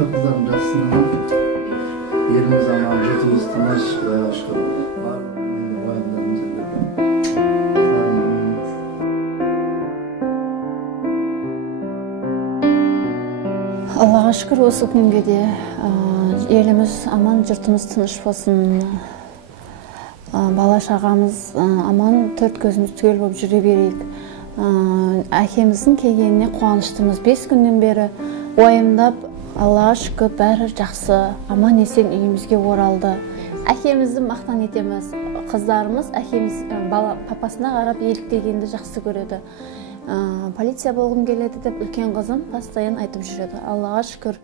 Жақсысыңдар қыздарым, жақсысыңдар. Еліміз аман, жұртымыз тыныш, Құдайға шүкір. Аллаға шүкір, осы күнге де еліміз аман, жұртымыз тыныш болсын. Бала шағамыз аман, төрт көзіміз түгел болып жүре берейік. Әкеміздің келгеніне қуаныштымыз. 5 күннен бері уайымдап, Аллаға шүкір, бәрі жақсы, аман есен үйімізге оралды. Әкемізді мақтан етеміз. Қыздарымыз әкеміз папасына қарап еліктегенді жақсы көреді. Полиция болғым келеді деп үлкен қызым постоянно айтып жүреді. Аллаға шүкір.